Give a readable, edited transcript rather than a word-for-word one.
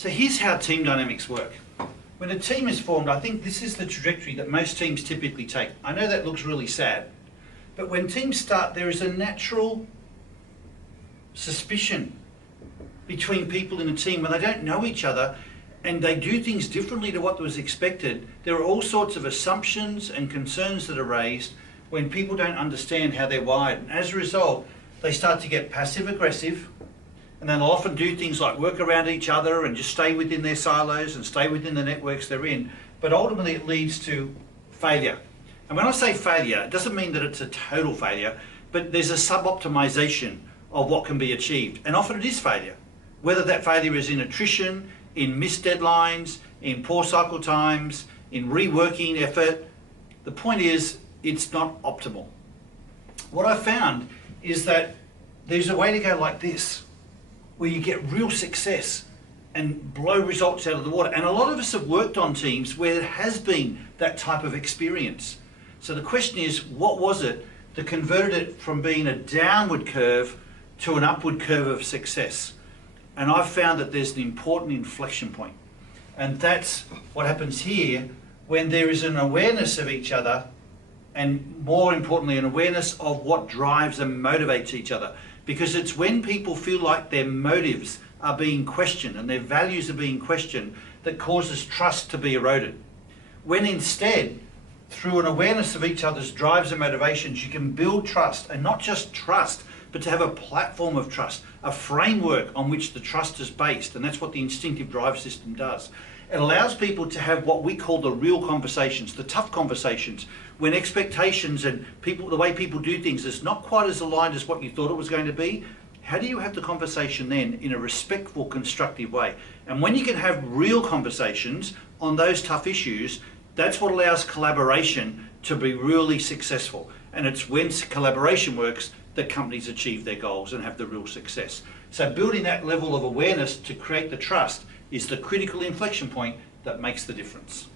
So here's how team dynamics work. When a team is formed, I think this is the trajectory that most teams typically take. I know that looks really sad, but when teams start, there is a natural suspicion between people in a team when they don't know each other and they do things differently to what was expected. There are all sorts of assumptions and concerns that are raised when people don't understand how they're wired. And as a result, they start to get passive aggressive, and they'll often do things like work around each other and just stay within their silos and stay within the networks they're in. But ultimately it leads to failure. And when I say failure, it doesn't mean that it's a total failure, but there's a sub-optimization of what can be achieved. And often it is failure. Whether that failure is in attrition, in missed deadlines, in poor cycle times, in reworking effort, the point is it's not optimal. What I've found is that there's a way to go like this, where you get real success and blow results out of the water. And a lot of us have worked on teams where there has been that type of experience. So the question is, what was it that converted it from being a downward curve to an upward curve of success? And I've found that there's an important inflection point. And that's what happens here when there is an awareness of each other, and more importantly, an awareness of what drives and motivates each other. Because it's when people feel like their motives are being questioned and their values are being questioned that causes trust to be eroded. When instead, through an awareness of each other's drives and motivations, you can build trust, and not just trust, but to have a platform of trust, a framework on which the trust is based. And that's what the instinctive drive system does. It allows people to have what we call the real conversations, the tough conversations, when expectations and the way people do things is not quite as aligned as what you thought it was going to be. How do you have the conversation then in a respectful, constructive way? And when you can have real conversations on those tough issues, that's what allows collaboration to be really successful. And it's when collaboration works that companies achieve their goals and have the real success. So building that level of awareness to create the trust is the critical inflection point that makes the difference.